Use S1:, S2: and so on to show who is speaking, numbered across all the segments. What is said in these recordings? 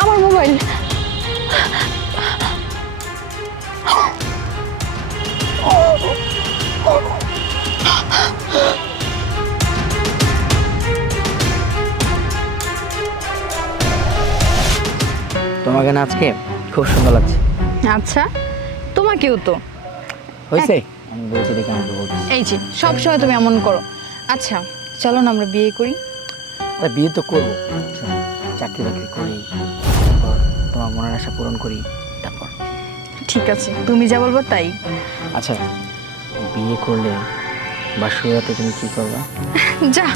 S1: আমার মোবাইল।
S2: তোমাকে না আজকে খুব সুন্দর লাগছে।
S1: আচ্ছা তোমাকেও তো।
S2: হয়েছে? আমি বলছি দেখে আমাকে বলছি।
S1: এই যে সব সময় তুমি এমন করো। আচ্ছা চলো না আমরা বিয়ে করি।
S2: আরে বিয়ে তো করব। চাকরি বাকরি করি তারপর তোমার মনের আশা পূরণ করি তারপর।
S1: ঠিক আছে তুমি যা বলব তাই।
S2: আচ্ছা বিয়ে করলে বা শুরুতে তুমি কি করবা?
S1: যা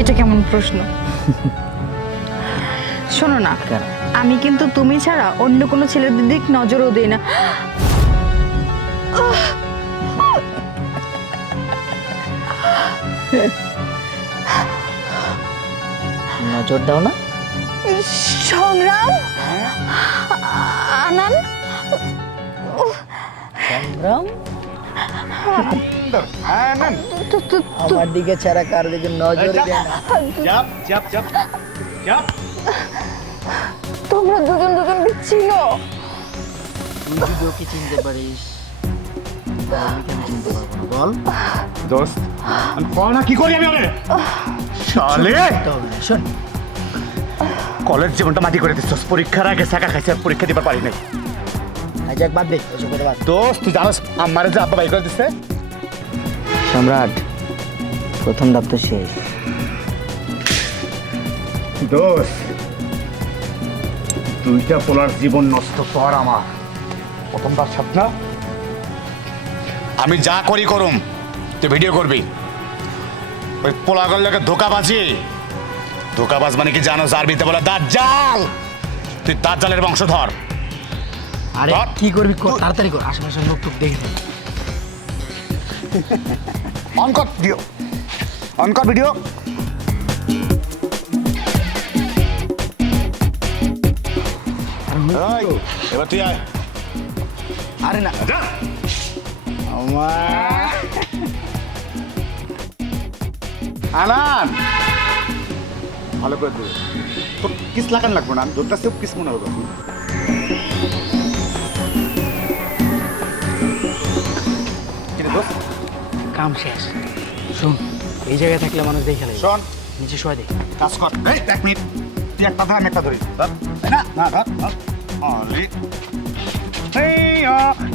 S1: এটা কেমন প্রশ্ন। শোনো না
S2: কেন?
S1: আমি কিন্তু তুমি ছাড়া অন্য কোনো ছেলেদের দিক নজরও দিই না।
S2: নজর দাও না।
S1: সংগ্রাম? আনান
S2: সংগ্রাম?
S3: হ্যাঁ
S1: তো- তো-
S2: আমার দিকে ছাড়া কার দিকে নজর
S1: তোমরা দুজন দুজনকে চিনো।
S2: তুই যদি ওকে চিনতে পারিস। বল।
S3: দোস্ত না কি করি আমি ওরে শালে
S2: শোন
S3: কলেজ জীবনটা মাটি করে দিচ্ছিস। পরীক্ষার আগে শাখা খাইছে আর পরীক্ষা দিবার পারি নাই।
S2: আজ এক বাদ দে ওসব কথা বাদ
S3: দোস্ত তুই জানোস আমারে যে আব্বা বাই করে দিচ্ছে
S2: সম্রাট প্রথম ধাপ তো শেষ।
S3: দোস্ত দুইটা পোলার জীবন নষ্ট কর আমার। প্রথমবার সাপ না? আমি যা করি করুম তুই ভিডিও করবি। ওই পোলাগর লোকে ধোকাবাজি। ধোকাবাজ মানে কি জানো আরবিতে বলে দাজ্জাল। তুই দাজ্জালের বংশধর
S2: আরে
S3: ধর।
S2: কি করবি কর তাড়াতাড়ি কর আশেপাশের লোক টুক দেখে নে।
S3: অন কর ভিডিও। অন কর ভিডিও। এবার তুই আয়।
S2: আরে না।
S3: যা। আনান। ভালো করে দেবে তোর কিস লাগান লাগবে না দুধটা সেও কিস মনে হবে।
S2: কাম শেষ। শোন এই জায়গায় থাকলে মানুষ দেখে লাগে
S3: শোন।
S2: নিচে শোয় দে।
S3: কাজ কর। এই এক মিনিট। তুই একটা ধর আমি একটা ধরি। ধর। না না ধর ধর। অলি। হেইয়া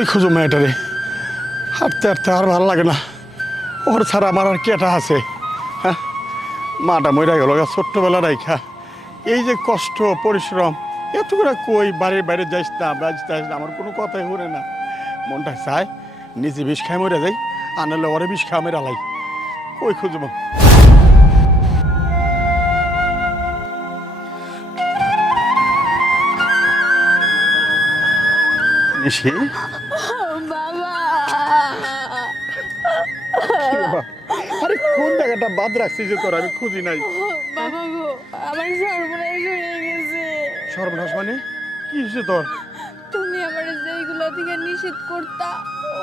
S4: কই খুঁজো মেয়েটারে? হাঁটতে হাঁটতে আর ভালো লাগে না। ওর ছাড়া আমার আর কেটা আছে? হ্যাঁ? মাটা মইরা গেল ছোট্টবেলা রাইখা। এই যে কষ্ট, পরিশ্রম, এত কই বাড়ির বাইরে যাইস না বাজ যাইস না, আমার কোনো কথাই হরে না। মনটা চায়, নিজে বিষ খাই মরে যাই, আনালে ওরে বিষ খাই মেরা লাই। কই খুঁজবো নিশি? বাদ রাখছি যে তোর আমি খুঁজি নাই।
S1: বাবা গো আমার সর্বনাশ হয়ে গেছে।
S4: সর্বনাশ মানে? কি হয়েছে তোর?
S1: তুমি আমার যেইগুলো থেকে নিষেধ করতা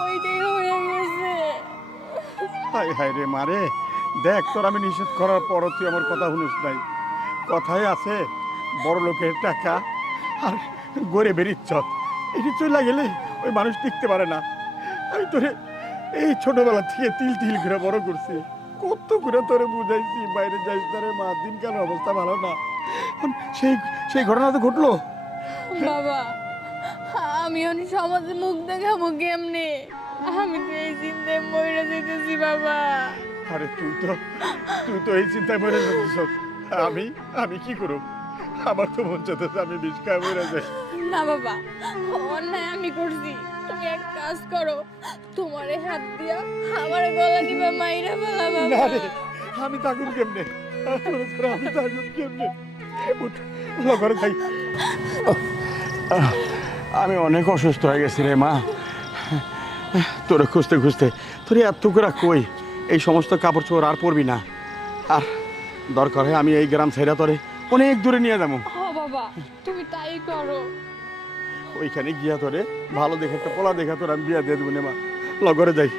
S1: ওইটাই হয়ে গেছে।
S4: হাই হাই রে মারে দেখ তোর আমি নিষেধ করার পরও তুই আমার কথা শুনিস নাই। কথাই আছে বড় লোকের টাকা আর গরিবের ইচ্ছত এটি চলে গেলে ওই মানুষ টিকতে পারে না। আমি তোরে এই ছোটবেলা থেকে তিল তিল করে বড় করছি। কত করে তোরে বুঝাইছি বাইরে যাইস না রে মা দিনকালের অবস্থা ভালো না। সেই সেই ঘটনা তো ঘটলো।
S1: বাবা আমি অনেক সমাজে মুখ দেখাবো কেমনে? আমি তো এই চিন্তায় মরে যেতেছি বাবা।
S4: আরে তুই তো তুই তো এই চিন্তায় মরে যাচ্ছিস আমি আমি কি করব? আমার তো মন চাইতেছে আমি বিষ খায় মরে যাই।
S1: না বাবা অন্যায় আমি করছি। তুমি এক কাজ করো তোমার হাত দিয়া আমার গলা দিবা মাইরা ফেলা
S4: না
S1: বাবা
S4: রে আমি থাকুন কেমনে? আমি থাকুন কেমনে? উঠ ল ঘরে আমি অনেক অসুস্থ হয়ে গেছি রে মা। তোরে খুঁজতে খুঁজতে তোর এত করে কই? এই সমস্ত কাপড় চোপড় আর পরবি না। আর দরকার হয় আমি এই গ্রাম ছেড়া তোরে অনেক দূরে নিয়ে যাব।
S1: বাবা তুমি তাই করো।
S4: ওইখানে গিয়া ধরে, ভালো দেখে একটা পোলা দেখে তোর আমি বিয়া দিয়ে দেবো মা। লগরে যাই।